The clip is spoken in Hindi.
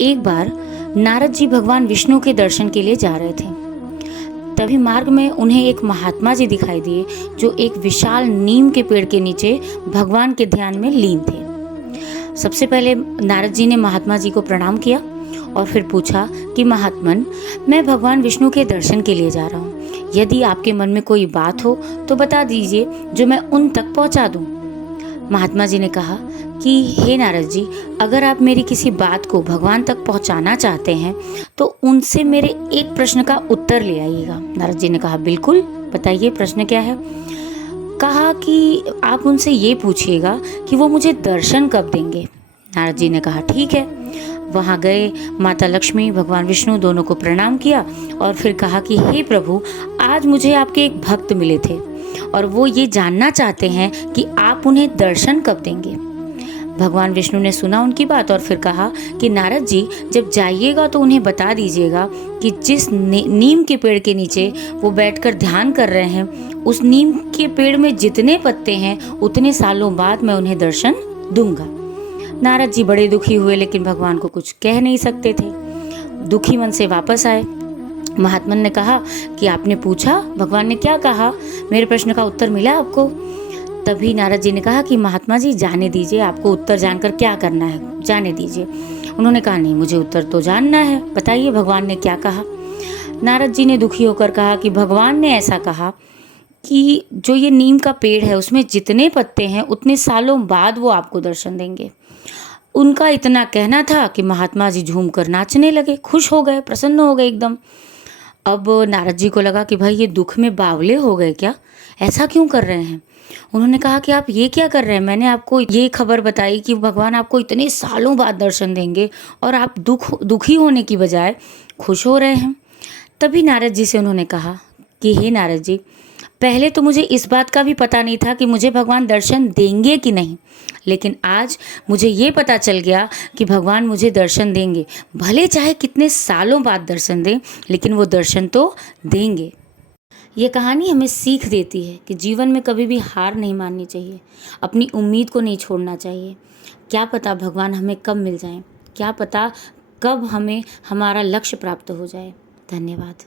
एक बार नारद जी भगवान विष्णु के दर्शन के लिए जा रहे थे। तभी मार्ग में उन्हें एक महात्मा जी दिखाई दिए जो एक विशाल नीम के पेड़ के नीचे भगवान के ध्यान में लीन थे। सबसे पहले नारद जी ने महात्मा जी को प्रणाम किया और फिर पूछा कि महात्मन, मैं भगवान विष्णु के दर्शन के लिए जा रहा हूँ। यदि आपके मन में कोई बात हो तो बता दीजिए जो मैं उन तक पहुँचा दूँ। महात्मा जी ने कहा कि हे नारद जी, अगर आप मेरी किसी बात को भगवान तक पहुंचाना चाहते हैं तो उनसे मेरे एक प्रश्न का उत्तर ले आइएगा। नारद जी ने कहा बिल्कुल, बताइए प्रश्न क्या है। कहा कि आप उनसे ये पूछिएगा कि वो मुझे दर्शन कब देंगे। नारद जी ने कहा ठीक है। वहाँ गए, माता लक्ष्मी, भगवान विष्णु दोनों को प्रणाम किया और फिर कहा कि हे प्रभु, आज मुझे आपके एक भक्त मिले थे और वो ये जानना चाहते हैं कि आप उन्हें दर्शन कब देंगे। भगवान विष्णु ने सुना उनकी बात और फिर कहा कि नारद जी, जब जाइएगा तो उन्हें बता दीजिएगा कि जिस नीम के पेड़ के नीचे वो बैठकर ध्यान कर रहे हैं, उस नीम के पेड़ में जितने पत्ते हैं उतने सालों बाद मैं उन्हें दर्शन दूंगा। नारद जी बड़े दुखी हुए लेकिन भगवान को कुछ कह नहीं सकते थे। दुखी मन से वापस आए। महात्मन ने कहा कि आपने पूछा, भगवान ने क्या कहा, मेरे प्रश्न का उत्तर मिला आपको। तभी नारद जी ने कहा कि महात्मा जी, जाने दीजिए, आपको उत्तर जानकर क्या करना है, जाने दीजिए। उन्होंने कहा नहीं, मुझे उत्तर तो जानना है, बताइए भगवान ने क्या कहा। नारद जी ने दुखी होकर कहा कि भगवान ने ऐसा कहा कि जो ये नीम का पेड़ है उसमें जितने पत्ते हैं उतने सालों बाद वो आपको दर्शन देंगे। उनका इतना कहना था कि महात्मा जी झूम कर नाचने लगे, खुश हो गए, प्रसन्न हो गए एकदम। अब नारद जी को लगा कि भाई ये दुख में बावले हो गए क्या, ऐसा क्यों कर रहे हैं। उन्होंने कहा कि आप ये क्या कर रहे हैं, मैंने आपको ये खबर बताई कि भगवान आपको इतने सालों बाद दर्शन देंगे और आप दुखी होने की बजाय खुश हो रहे हैं। तभी नारद जी से उन्होंने कहा कि हे नारद जी, पहले तो मुझे इस बात का भी पता नहीं था कि मुझे भगवान दर्शन देंगे कि नहीं, लेकिन आज मुझे ये पता चल गया कि भगवान मुझे दर्शन देंगे, भले चाहे कितने सालों बाद दर्शन दें, लेकिन वो दर्शन तो देंगे। ये कहानी हमें सीख देती है कि जीवन में कभी भी हार नहीं माननी चाहिए, अपनी उम्मीद को नहीं छोड़ना चाहिए। क्या पता भगवान हमें कब मिल जाएं, क्या पता कब हमें हमारा लक्ष्य प्राप्त हो जाए। धन्यवाद।